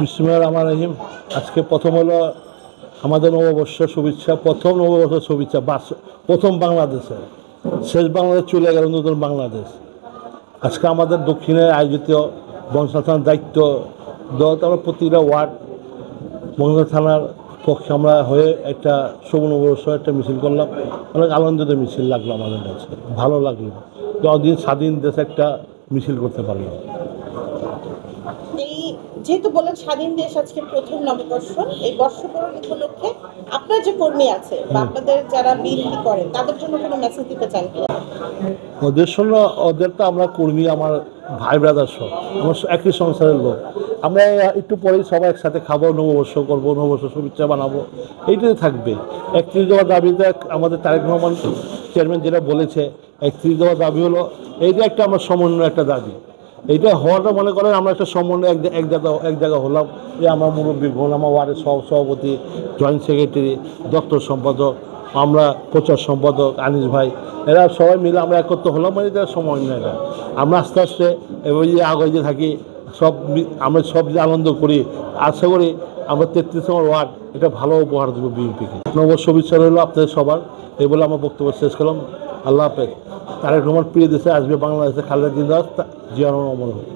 বিসমিল্লাহির রহমানির রহিম। আজকে প্রথম হলো আমাদের নববর্ষের শুভেচ্ছা, প্রথম নববর্ষের শুভেচ্ছা। প্রথম বাংলাদেশে, শেষ বাংলাদেশ চলে গেল নতুন বাংলাদেশ। আজকে আমাদের দক্ষিণে আয়োজিত বনশ্রী থানার দায়িত্ব দল, আমরা প্রতিটা ওয়ার্ড বনশ্রী থানার পক্ষে আমরা হয়ে একটা শুভ নববর্ষ একটা মিছিল করলাম। অনেক আনন্দিত মিছিল লাগলো আমাদের কাছে, ভালো লাগলো। যতদিন স্বাধীন দেশে একটা মিছিল করতে পারলাম। এই যেহেতু বলেন স্বাধীন দেশ আজকে প্রথম নববর্ষ, এই বর্ষবরণ উপলক্ষে আপনার যে কর্মী আছে বা আপনাদের যারা বিএনপি করেন তাদের জন্য কোনো মেসেজ দিতে চান কি? ওদের সঙ্গে ওদের তো আমরা কর্মী, আমার ভাই ব্রাদার সব আমার একই সংসারের লোক। আমরা একটু পরেই সবাই একসাথে খাবো, নববর্ষ করবো, নববর্ষ শুভেচ্ছা বানাবো, এইটাই থাকবে। 31 দফা দাবিতে আমাদের তারেক রহমান চেয়ারম্যান যেটা বলেছে, 31 দফা দাবি হলো এইটা একটা আমার সমন্বয় একটা দাবি। এইটা হওয়াটা মনে করেন আমরা একটা সমন্বয় এক জায়গা হলাম। যে আমার মুরব্বী বোন, আমার ওয়ার্ডের সভাপতি, জয়েন্ট সেক্রেটারি, দপ্তর সম্পাদক, আমরা প্রচার সম্পাদক আনিস ভাই, এরা সবাই মিলে আমরা একত্র হলাম। মানে এটা সমন্বয় না, আমরা আস্তে আস্তে এবার যে আগে থাকি আমরা সব যে আনন্দ করি। আশা করি আমরা 33 নম্বর ওয়ার্ড এটা ভালো উপহার দেবো বিএনপিকে। নববর্ষ শুভেচ্ছা রইল আপনাদের সবার, এই বলে আমার বক্তব্য শেষ করলাম। আল্লাহ হাফেজ। তারেক রহমান প্রিয় দেশে আসবে বাংলাদেশে, খালেদা জিন্দাবাদ, জিয়া রহমান অমর হোক।